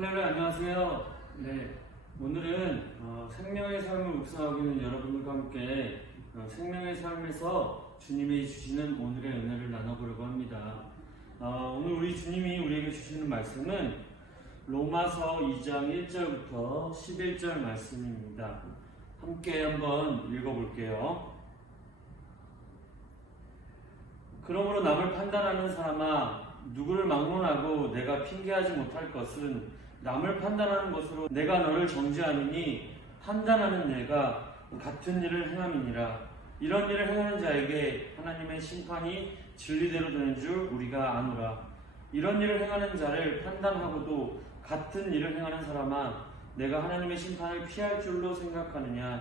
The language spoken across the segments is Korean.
할렐루야, 안녕하세요. 네, 오늘은 생명의 삶을 묵상하고 있는 여러분들과 함께 생명의 삶에서 주님이 주시는 오늘의 은혜를 나눠보려고 합니다. 오늘 우리 주님이 우리에게 주시는 말씀은 로마서 2장 1절부터 11절 말씀입니다. 함께 한번 읽어볼게요. 그러므로 남을 판단하는 사람아, 누구를 막론하고 내가 핑계하지 못할 것은 남을 판단하는 것으로 내가 너를 정죄하느니 판단하는 내가 같은 일을 행함이니라. 이런 일을 행하는 자에게 하나님의 심판이 진리대로 되는 줄 우리가 아노라. 이런 일을 행하는 자를 판단하고도 같은 일을 행하는 사람아, 내가 하나님의 심판을 피할 줄로 생각하느냐.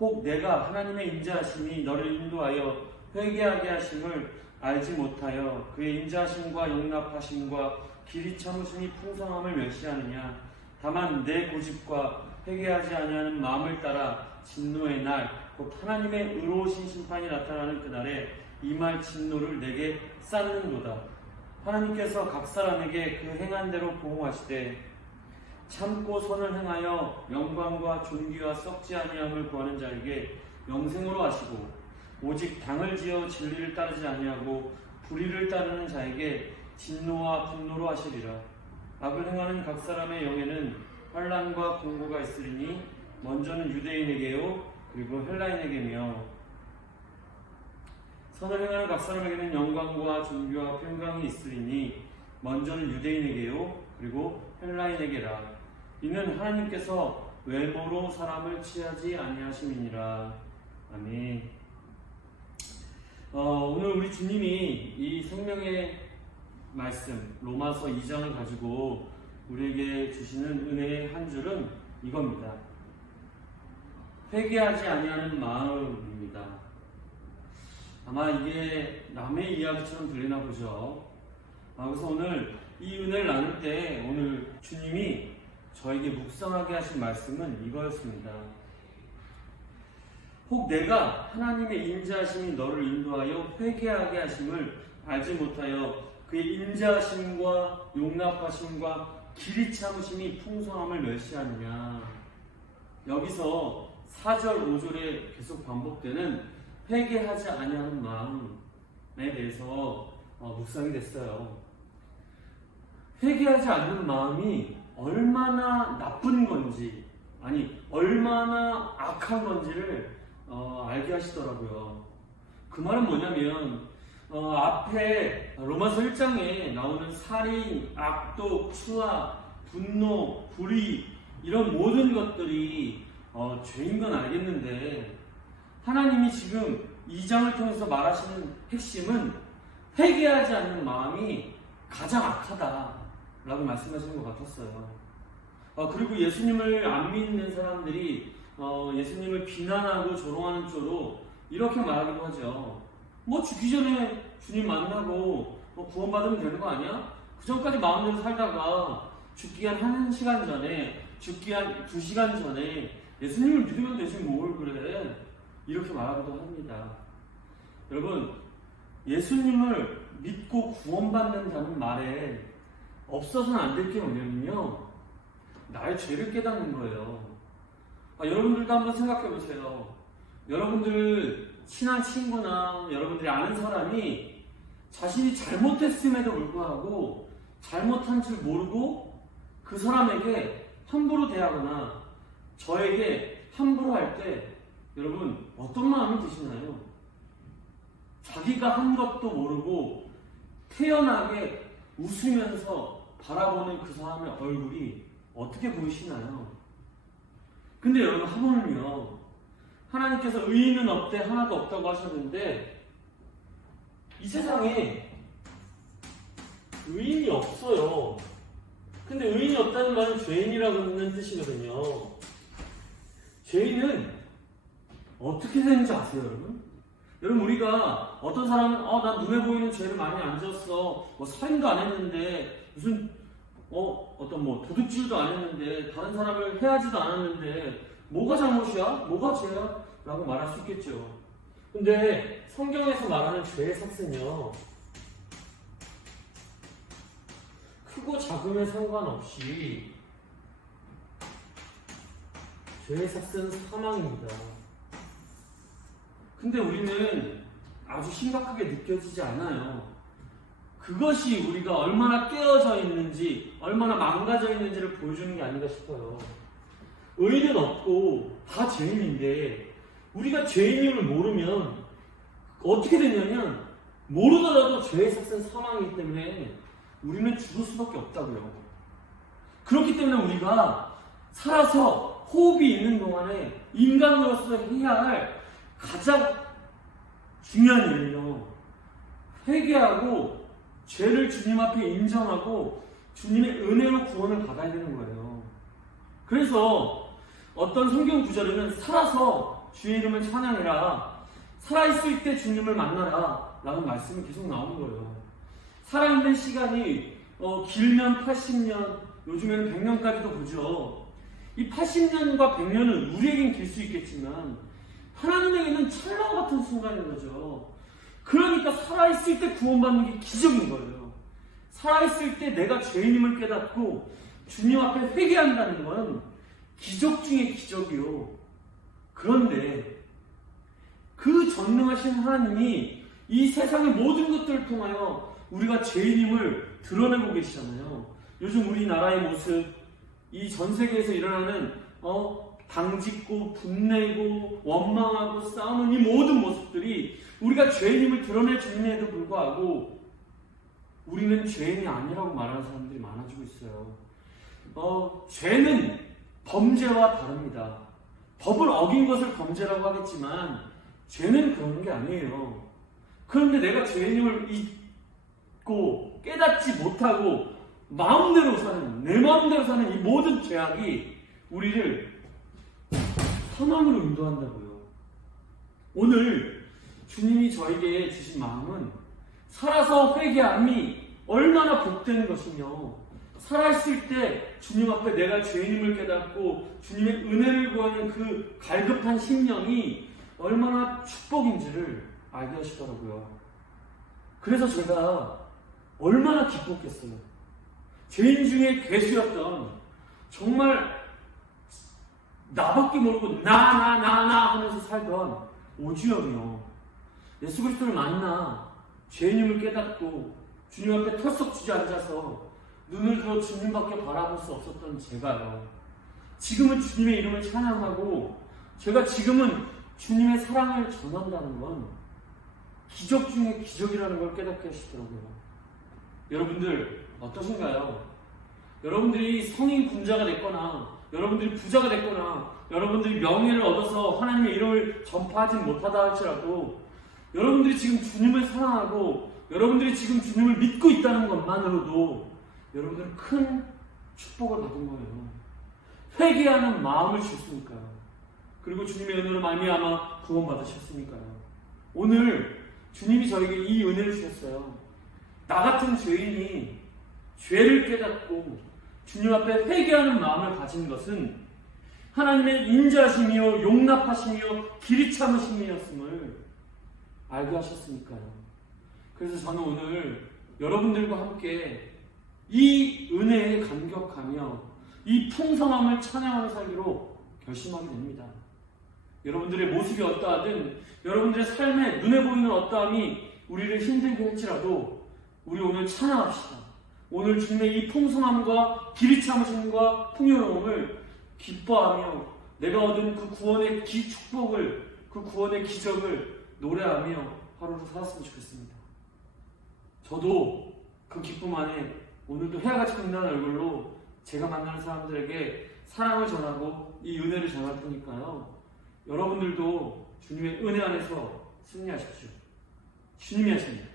혹 내가 하나님의 인자하심이 너를 인도하여 회개하게 하심을 알지 못하여 그의 인자하심과 용납하심과 길이 참으심이 풍성함을 멸시하느냐. 다만 내 고집과 회개하지 아니하는 마음을 따라 진노의 날, 곧 하나님의 의로우신 심판이 나타나는 그날에 임할 진노를 내게 쌓는도다. 하나님께서 각 사람에게 그 행한 대로 보응하시되 참고 선을 행하여 영광과 존귀와 썩지 아니함을 구하는 자에게 영생으로 하시고, 오직 당을 지어 진리를 따르지 아니하고 불의를 따르는 자에게 진노와 분노로 하시리라. 악을 행하는 각 사람의 영에는 환난과 공고가 있으리니 먼저는 유대인에게요 그리고 헬라인에게며, 선을 행하는 각 사람에게는 영광과 존귀와 평강이 있으리니 먼저는 유대인에게요 그리고 헬라인에게라. 이는 하나님께서 외모로 사람을 취하지 아니하심이니라. 아멘. 오늘 우리 주님이 이 생명의 말씀 로마서 2장을 가지고 우리에게 주시는 은혜의 한 줄은 이겁니다. 회개하지 아니하는 마음입니다. 아마 이게 남의 이야기처럼 들리나 보죠. 그래서 오늘 이 은혜를 나눌 때 오늘 주님이 저에게 묵상하게 하신 말씀은 이거였습니다. 혹 내가 하나님의 인자하심이 너를 인도하여 회개하게 하심을 알지 못하여 그의 인자하심과 용납하심과 길이 참으심이 풍성함을 멸시하느냐. 여기서 4절 5절에 계속 반복되는 회개하지 아니하는 마음에 대해서 묵상이 됐어요. 회개하지 않는 마음이 얼마나 나쁜 건지, 아니 얼마나 악한 건지를 알게 하시더라고요. 그 말은 뭐냐면 앞에 로마서 1장에 나오는 살인, 악독, 추하, 분노, 불의 이런 모든 것들이 죄인 건 알겠는데, 하나님이 지금 2장을 통해서 말하시는 핵심은 회개하지 않는 마음이 가장 악하다라고 말씀하시는 것 같았어요. 그리고 예수님을 안 믿는 사람들이 예수님을 비난하고 조롱하는 쪽으로 이렇게 말하기도 하죠. 뭐 죽기 전에 주님 만나고 구원받으면 되는 거 아니야? 그 전까지 마음대로 살다가 죽기 한 1시간 전에, 죽기 한 2시간 전에 예수님을 믿으면 되지 뭘 그래, 이렇게 말하기도 합니다. 여러분, 예수님을 믿고 구원받는다는 말에 없어서는 안 될 게 뭐냐면요, 나의 죄를 깨닫는 거예요. 여러분들도 한번 생각해 보세요. 여러분들 친한 친구나 여러분들이 아는 사람이 자신이 잘못했음에도 불구하고 잘못한 줄 모르고 그 사람에게 함부로 대하거나 저에게 함부로 할 때 여러분 어떤 마음이 드시나요? 자기가 한 것도 모르고 태연하게 웃으면서 바라보는 그 사람의 얼굴이 어떻게 보이시나요? 근데 여러분, 하물며 하나님께서 의인은 없대 하나도 없다고 하셨는데 이 세상에 의인이 없어요. 근데 의인이 없다는 말은 죄인이라는 뜻이거든요. 죄인은 어떻게 되는지 아세요, 여러분? 여러분, 우리가 어떤 사람은 난 눈에 보이는 죄를 많이 안 지었어, 살인도 안 했는데, 무슨 도둑질도 안 했는데, 다른 사람을 해하지도 않았는데 뭐가 잘못이야? 뭐가 죄야? 라고 말할 수 있겠죠. 근데 성경에서 말하는 죄의 삭은요, 크고 작음에 상관없이 죄의 삭은 사망입니다. 근데 우리는 아주 심각하게 느껴지지 않아요. 그것이 우리가 얼마나 깨어져 있는지, 얼마나 망가져 있는지를 보여주는 게 아닌가 싶어요. 의는 없고 다 죄인인데 우리가 죄인임을 모르면 어떻게 되냐면 모르더라도 죄의 삭은 사망이기 때문에 우리는 죽을 수밖에 없다고요. 그렇기 때문에 우리가 살아서 호흡이 있는 동안에 인간으로서 해야 할 가장 중요한 일은요, 회개하고 죄를 주님 앞에 인정하고 주님의 은혜로 구원을 받아야 되는 거예요. 그래서 어떤 성경 구절에는 살아서 주의 이름을 찬양해라, 살아있을 때 주님을 만나라 라는 말씀이 계속 나오는 거예요. 살아있는 시간이 길면 80년, 요즘에는 100년까지도 보죠. 이 80년과 100년은 우리에겐 길 수 있겠지만 하나님에게는 찰나 같은 순간인 거죠. 그러니까 살아있을 때 구원받는 게 기적인 거예요. 살아있을 때 내가 죄인임을 깨닫고 주님 앞에 회개한다는 건 기적 중에 기적이요. 그런데 그 전능하신 하나님이 이 세상의 모든 것들을 통하여 우리가 죄인임을 드러내고 계시잖아요. 요즘 우리나라의 모습, 이 전 세계에서 일어나는 당짓고 분내고 원망하고 싸우는 이 모든 모습들이 우리가 죄인임을 드러낼 중임에도 불구하고 우리는 죄인이 아니라고 말하는 사람들이 많아지고 있어요. 죄는 범죄와 다릅니다. 법을 어긴 것을 범죄라고 하겠지만 죄는 그런 게 아니에요. 그런데 내가 죄인임을 잊고 깨닫지 못하고 마음대로 사는, 내 마음대로 사는 이 모든 죄악이 우리를 사망으로 인도한다고요. 오늘 주님이 저에게 주신 마음은 살아서 회개함이 얼마나 복된 것이며, 살아있을 때 주님 앞에 내가 죄인임을 깨닫고 주님의 은혜를 구하는 그 갈급한 심령이 얼마나 축복인지를 알게 하시더라고요. 그래서 제가 얼마나 기뻤겠어요. 죄인 중에 괴수였던, 정말 나밖에 모르고 나 하면서 살던 오주영이요, 예수 그리스도를 만나 죄인임을 깨닫고 주님 앞에 털썩 주저앉아서 눈을 들어 주님밖에 바라볼 수 없었던 제가요, 지금은 주님의 이름을 찬양하고 제가 지금은 주님의 사랑을 전한다는 건 기적 중에 기적이라는 걸 깨닫게 하시더라고요. 여러분들 어떠신가요? 여러분들이 성인 군자가 됐거나 여러분들이 부자가 됐거나 여러분들이 명예를 얻어서 하나님의 이름을 전파하지 못하다 할지라도 여러분들이 지금 주님을 사랑하고 여러분들이 지금 주님을 믿고 있다는 것만으로도 여러분들은 큰 축복을 받은 거예요. 회개하는 마음을 주셨으니까요. 그리고 주님의 은혜로 말미암아 구원받으셨으니까요. 오늘 주님이 저에게 이 은혜를 주셨어요. 나 같은 죄인이 죄를 깨닫고 주님 앞에 회개하는 마음을 가진 것은 하나님의 인자하심이요 용납하심이요 길이 참으심이었음을 알게 하셨으니까요. 그래서 저는 오늘 여러분들과 함께 이 은혜에 감격하며 이 풍성함을 찬양하는 살기로 결심하게 됩니다. 여러분들의 모습이 어떠하든 여러분들의 삶에 눈에 보이는 어떠함이 우리를 힘들게 할지라도 우리 오늘 찬양합시다. 오늘 주님의 이 풍성함과 길이 참으심과 풍요로움을 기뻐하며 내가 얻은 그 구원의 축복을, 그 구원의 기적을 노래하며 하루를 살았으면 좋겠습니다. 저도 그 기쁨 안에 오늘도 해와같이 빛나는 얼굴로 제가 만나는 사람들에게 사랑을 전하고 이 은혜를 전할 테니까요. 여러분들도 주님의 은혜 안에서 승리하십시오. 주님이 하십니다.